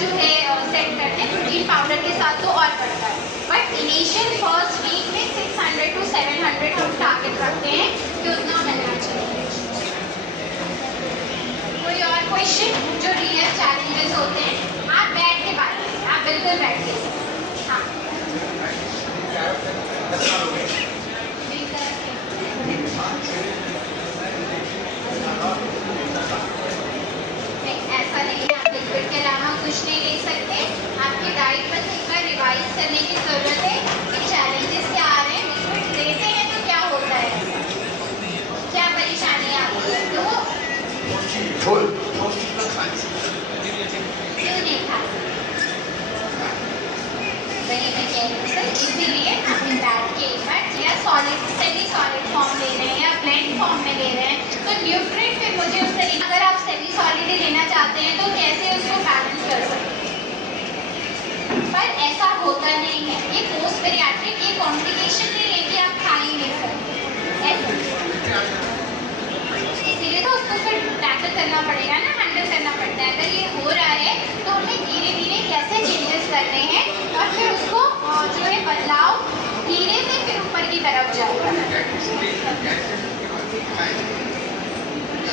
जो है सेट करते हैं प्रोटीन पाउडर के साथ तो और बढ़ता है, बट इनिशियल फर्स्ट वीक में 600 to 700 हम टारगेट रखते हैं कि उतना मिलना चाहिए। कोई और क्वेश्चन जो रियल चैलेंजेस होते हैं? आप बैठ के बात करें, आप बिल्कुल बैठ के। हाँ ऐसा नहीं है, आप लिक्विड के अलावा कुछ नहीं ले सकते। आपकी डाइट पर एक बार रिवाइज करने की जरूरत है कि चैलेंजेस क्या आ रहे हैं। लिक्विड लेते हैं तो क्या होता है, क्या परेशानी आती है, तो क्यों नहीं खाते? वही मैं कह रही हूँ सर, इसीलिए आपने बैठ के एक बार या सॉलिड सेमी सॉलिड फॉर्म ले रहे हैं या ब्लेंड फॉर्म में ले रहे हैं तो न्यूट्रिएंट फिर मुझे उस तरीके, अगर आप सेमी सॉलिड ही लेना चाहते हैं तो कैसे उसको बैलेंस कर सकते हैं, पर ऐसा होता नहीं है। ये पोस्ट पीरियाट्रिक, ये कॉम्प्लिकेशन नहीं है कि आप खा ही नहीं सकते ऐसा, इसीलिए तो उसको फिर टैकल करना पड़ेगा ना, हैंडल करना पड़ता है। अगर ये हो रहा है तो हमें धीरे धीरे कैसे चेंजेस करने हैं और फिर उसको जो है बदलाव धीरे से फिर ऊपर की तरफ जाएगा।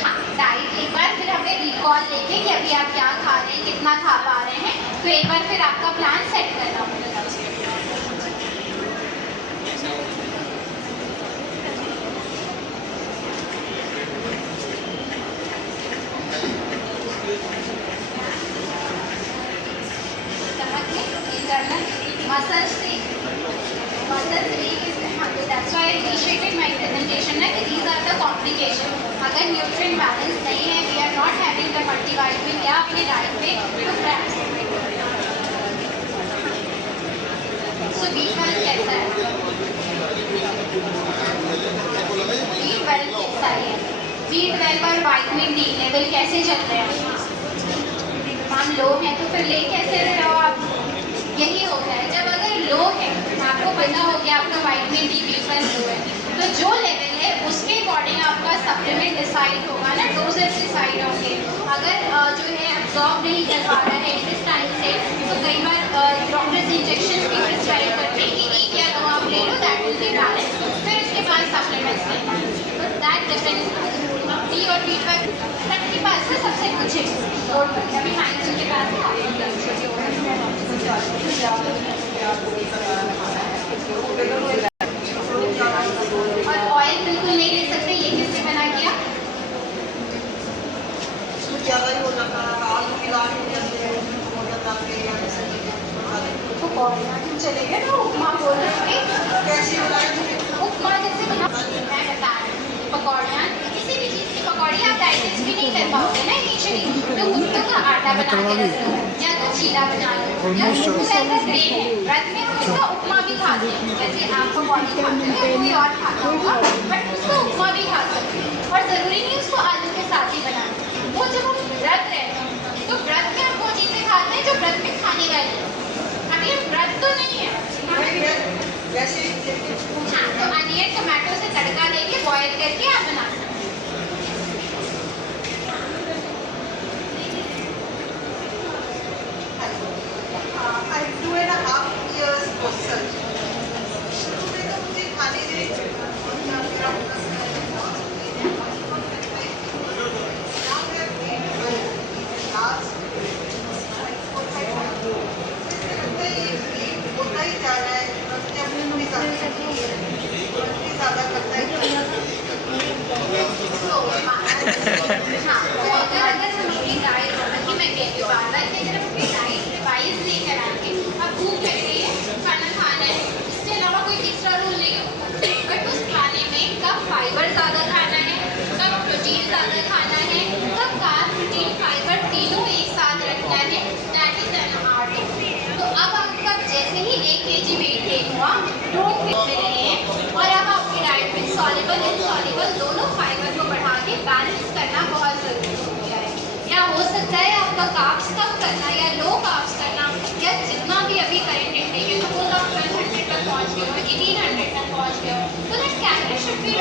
हाँ, डाइट एक बार फिर हमें रिकॉल लेके कि अभी आप क्या खा रहे हैं, कितना खा पा रहे हैं, तो एक बार फिर आपका प्लान सेट करना पड़ेगा। Muscle streak is that's why I initiated my presentation that these are the complications. अगर nutrient balance नहीं है, we are not having the multivitamin या अपने डाइट पे तो cracks। So B12 कैसा है? B12 कैसा है? B12 और विटामिन डी लेवल कैसे चल रहे हैं? हम लो हैं तो फिर ले कैसे रहे हो आप? यही होता है, जब अगर लो है, आपको पता हो गया आपका विटामिन डी B12 लो है, तो जो लेवल है उसके अकॉर्डिंग आपका सप्लीमेंट डिसाइड होगा ना, डोजेज डिसाइड होंगे। अगर जो है एब्जॉर्ब नहीं कर पा रहा है इस टाइम से, तो कई बार डॉक्टर्स इंजेक्शन भी प्रिस्क्राइब करते हैं कि एक या दो आप ले लो, दैट विल बी बैलेंस, फिर उसके बाद सप्लीमेंट्स लेना। तो दैट डिपेंड्स डी और B12 सबके पास से सबसे पूछे अभी साइंस के पास है। और ऑयल बिल्कुल नहीं ले सकते, ये किसने मना किया? तो चलेगा ना, उपमा बोल रहे थे, उपमा जैसे बना, मैं बता रही हूँ पकौड़ियाँ, किसी भी चीज़ की पकौड़ी आप डाइजेस्ट भी नहीं कर पाओगे ना इनिशियली, तो कुत्तों का आटा बना के रख लो या तो चीला बना लो, या उसका ऐसा ब्रेन है व्रत में तो उसका उपमा भी खाते हैं, जैसे आप पकौड़ी खाते हो कोई और खाता होगा, बट उसका उपमा भी खा सकते हैं और ज़रूरी नहीं उसको आलू के साथ ही बनाना। वो जब हम व्रत रहते हैं तो व्रत में हम वो चीज़ें खाते हैं जो व्रत में खाने वाली है। अभी हम व्रत तो नहीं है, हाँ, तो अनियन टमाटो से तड़का देके बॉयल करके आप बना सकते हैं। I 2.5 years research. शुरू में तो मुझे खाने में होता ही जा रहा है, ज़्यादा करता है। अगर हम अपनी डाइट मैं कह रही हूँ बार बार कि अगर हम अपनी डाइट रिवाइज नहीं कराएंगे, अब भूख लग रही है, खाना खाना है, इसके अलावा कोई तीसरा रूल नहीं होता, बट उस खाने में कब फाइबर ज़्यादा खाना है, कब प्रोटीन ज़्यादा खाना है, कब कार्ब प्रोटीन फाइबर तीनों एक साथ रखना है, दैट इज एन आर्ट। तो अब आपका जैसे ही 1 kg वेट गेन हुआ, डोंट मिल रहे हैं, और अब आपकी डाइट में सॉल्युबल इनसॉल्युबल दोनों फाइबर को बढ़ा के बैलेंस करना बहुत ज़रूरी हो गया है। या हो सकता है आपका कार्ब्स कम करना या लो कार्ब्स करना या जितना भी अभी करेंट इंटेक है, सपोज आप 1200 तक पहुँच गए हो, 1800 तक पहुँच गए हो, तो दैट कैलोरी शुड बी